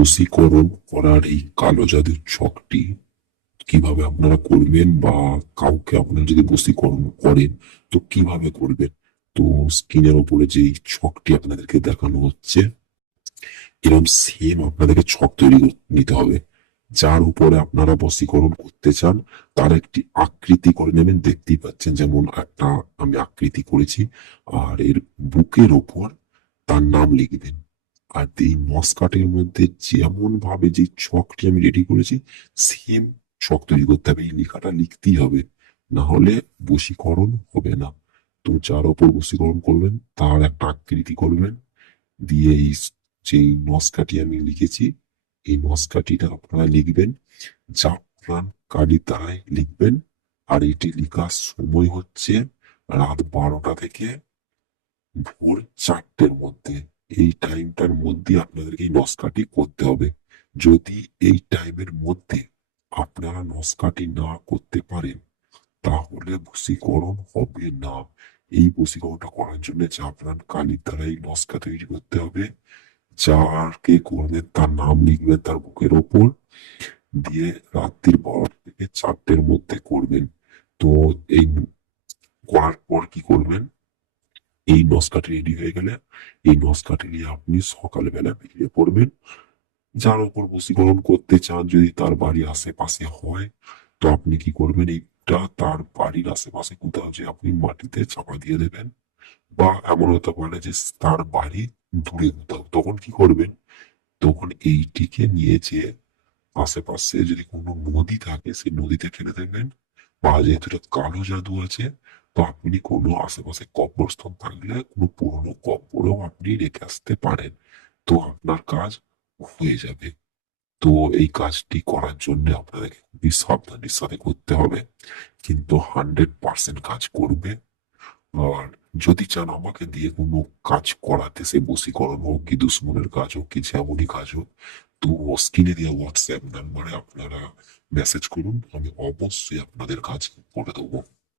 বশীকরণ করার এই কালো জাদুর ছকটি কিভাবে আপনারা করবেন, বা কাউকে আপনারা যদি বশীকরণ করেন তো কিভাবে করবেন। তো স্ক্রিনের উপরে যে ছকটি আপনাদেরকে দেখানো হচ্ছে, এরকম সেম আপনাদেরকে ছক তৈরি করে নিতে হবে। যার উপরে আপনারা বশীকরণ করতে চান তার একটি আকৃতি করে নেবেন। দেখতেই পাচ্ছেন যেমন একটা আমি আকৃতি করেছি, আর এর বুকের ওপর তার নাম লিখবেন। আর এই মসকাটের মধ্যে যেমন ভাবে যে ছকটি আমি রেডি করেছি সেম ছক তৈরি করতে হবে। এই লেখাটা লিখতেই হবে, না হলে বশীকরণ হবে না। তো যার ওপর বশীকরণ করবেন তার একটা আকৃতি করবেন, দিয়ে এই যে নস্কাটি আমি লিখেছি এই নস্কাটিটা আপনারা লিখবেন। জাফরান কালি দ্বারাই লিখবেন। আর এটি লেখার সময় হচ্ছে রাত 12টা থেকে ভোর 4টের মধ্যে। এই টাইমটার মধ্যে আপনাদেরকে এই নস্কাটি করতে হবে। যদি এই টাইমের মধ্যে আপনারা নস্কাটি না করতে পারেন তাহলে বশীকরণ হবে না। এই বশীকরণটা করার জন্য জাফরান কালির দ্বারা এই নস্কা তৈরি করতে হবে। যাকে করবেন তার নাম লিখবেন তার বুকের ওপর, দিয়ে রাত্রির 12টা থেকে 4টের মধ্যে করবেন। তো এই করার পর কি করবেন, এই নস্কাটি রেডি হয়ে গেলে এই নস্কাটি নিয়ে আপনি সকালবেলা বেরিয়ে পড়বেন। যার উপর বশীকরণ করতে চান যদি তার বাড়ির আশেপাশে হয় তো আপনি কি করবেন, এইটা তার বাড়ির আশেপাশে কোথাও যে আপনি মাটিতে চাপা দিয়ে দেবেন। বা এমন হতে পারে যে তার বাড়ি দূরে কোথাও, তখন কি করবেন, তখন এইটিকে নিয়ে যে আশেপাশে যদি কোনো নদী থাকে সেই নদীতে ফেলে দেবেন। বা যেহেতু এটা কালো জাদু আছে তো আপনি কোনো আশেপাশে কবরস্থান থাকলে কোনো পুরোনো কবরেও আপনি রেখে আসতে পারেন। তো আপনার কাজ হয়ে যাবে। তো এই কাজটি করার জন্য আপনাদেরকে খুবই সাবধানের সাথে করতে হবে, কিন্তু 100% কাজ করবে। আর যদি চান আমাকে দিয়ে কোনো কাজ করাতে, সে বশীকরণ হোক কি দুশ্মনের কাজ হোক কি যেমনই কাজ হোক, তো স্ক্রিনে দেওয়া হোয়াটসঅ্যাপ নাম্বারে আপনারা মেসেজ করুন, আমি অবশ্যই আপনাদের কাজ করে দেবো।